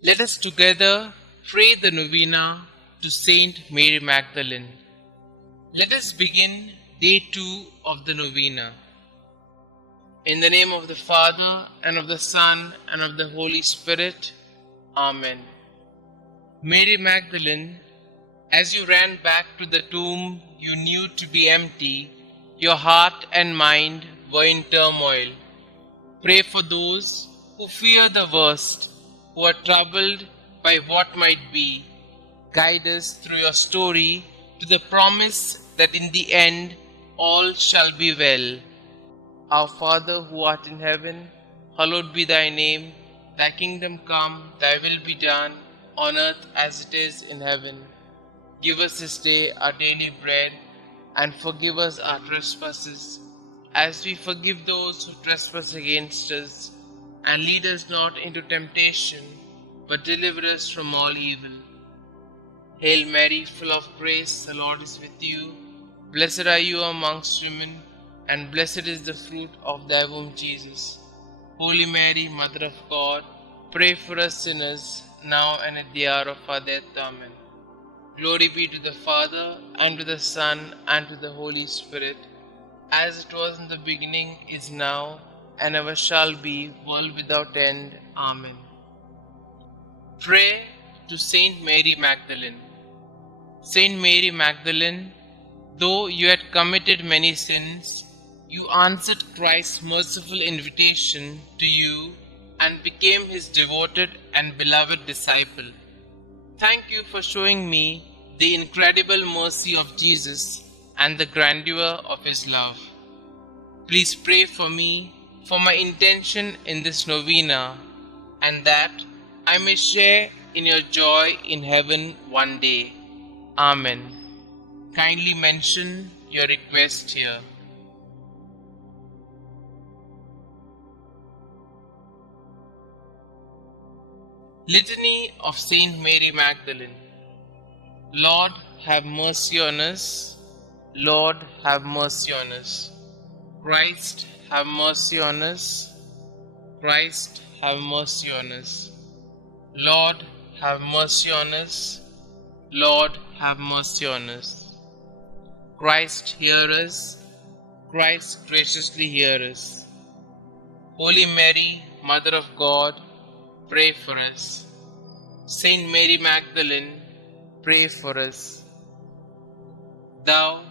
Let us together pray the Novena to St Mary Magdalene. Let us begin day 2 of the Novena. In the name of the Father, and of the Son, and of the Holy Spirit. Amen. Mary Magdalene, as you ran back to the tomb you knew to be empty, your heart and mind were in turmoil. Pray for those who fear the worst, who are troubled by what might be. Guide us through your story to the promise that in the end all shall be well. Our Father who art in heaven, hallowed be thy name. Thy kingdom come, thy will be done, on earth as it is in heaven. Give us this day our daily bread, and forgive us our trespasses, as we forgive those who trespass against us. And lead us not into temptation, but deliver us from all evil. Hail Mary, full of grace, the Lord is with you. Blessed are you amongst women, and blessed is the fruit of thy womb, Jesus. Holy Mary, Mother of God, pray for us sinners, now and at the hour of our death. Amen. Glory be to the Father, and to the Son, and to the Holy Spirit, as it was in the beginning, is now, and ever shall be, world without end. Amen. Pray to St Mary Magdalene. St Mary Magdalene, though you had committed many sins, you answered Christ's merciful invitation to you and became his devoted and beloved disciple. Thank you for showing me the incredible mercy of Jesus and the grandeur of his love. Please pray for me, for my intention in this novena, and that I may share in your joy in heaven one day. Amen. Kindly mention your request here. Litany of Saint Mary Magdalene. Lord, have mercy on us. Lord, have mercy on us. Christ, have mercy on us. Christ, have mercy on us. Lord, have mercy on us. Lord, have mercy on us. Christ, hear us. Christ, graciously hear us. Holy Mary, Mother of God, pray for us. Saint Mary Magdalene, pray for us. Thou,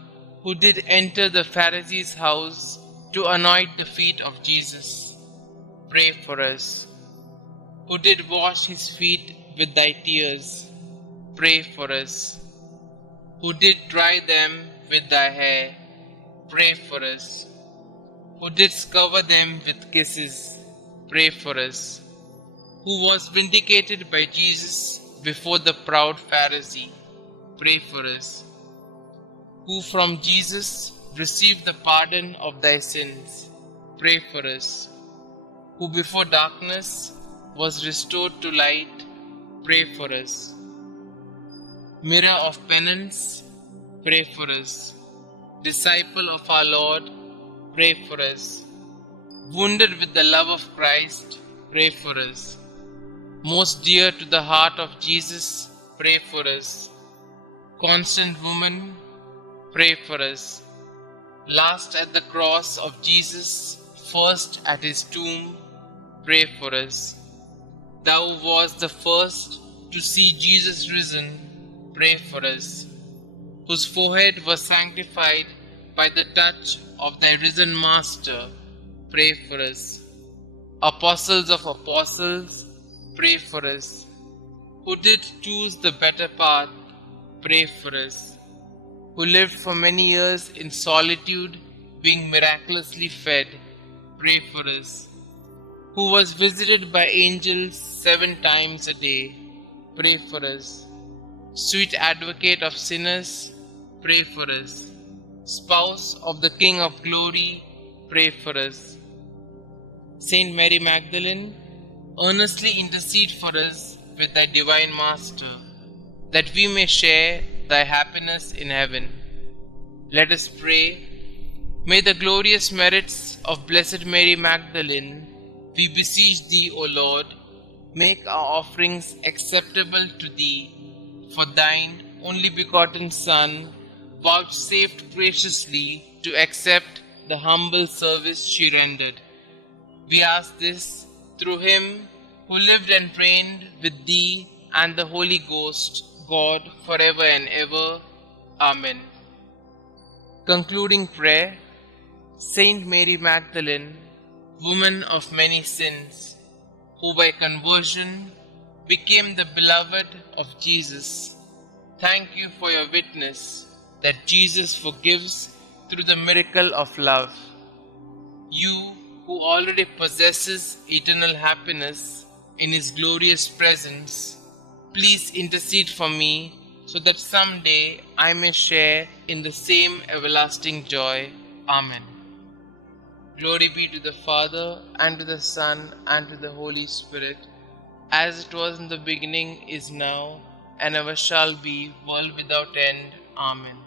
who did enter the Pharisee's house to anoint the feet of Jesus, pray for us. Who did wash his feet with thy tears, pray for us. Who did dry them with thy hair, pray for us. Who didst cover them with kisses, pray for us. Who was vindicated by Jesus before the proud Pharisee, pray for us. Who from Jesus received the pardon of thy sins, pray for us. Who before darkness was restored to light, pray for us. Mirror of penance, pray for us. Disciple of our Lord, pray for us. Wounded with the love of Christ, pray for us. Most dear to the heart of Jesus, pray for us. Constant woman, pray for us. Last at the cross of Jesus, first at his tomb, pray for us. Thou wast the first to see Jesus risen, pray for us. Whose forehead was sanctified by the touch of thy risen Master, pray for us. Apostles of apostles, pray for us. Who did choose the better path, pray for us. Who lived for many years in solitude, being miraculously fed, pray for us. Who was visited by angels 7 times a day, pray for us. Sweet advocate of sinners, pray for us. Spouse of the King of glory, pray for us. Saint Mary Magdalene, earnestly intercede for us with thy divine Master, that we may share thy happiness in heaven. Let us pray. May the glorious merits of Blessed Mary Magdalene, we beseech thee, O Lord, make our offerings acceptable to thee. For thine only begotten Son vouchsafed graciously to accept the humble service she rendered. We ask this through him who lived and reigned with thee and the Holy Ghost, God, forever and ever. Amen. Concluding prayer. Saint Mary Magdalene, woman of many sins, who by conversion became the beloved of Jesus, thank you for your witness that Jesus forgives through the miracle of love. You who already possesses eternal happiness in his glorious presence, please intercede for me so that someday I may share in the same everlasting joy. Amen. Glory be to the Father, and to the Son, and to the Holy Spirit, as it was in the beginning, is now, and ever shall be, world without end. Amen.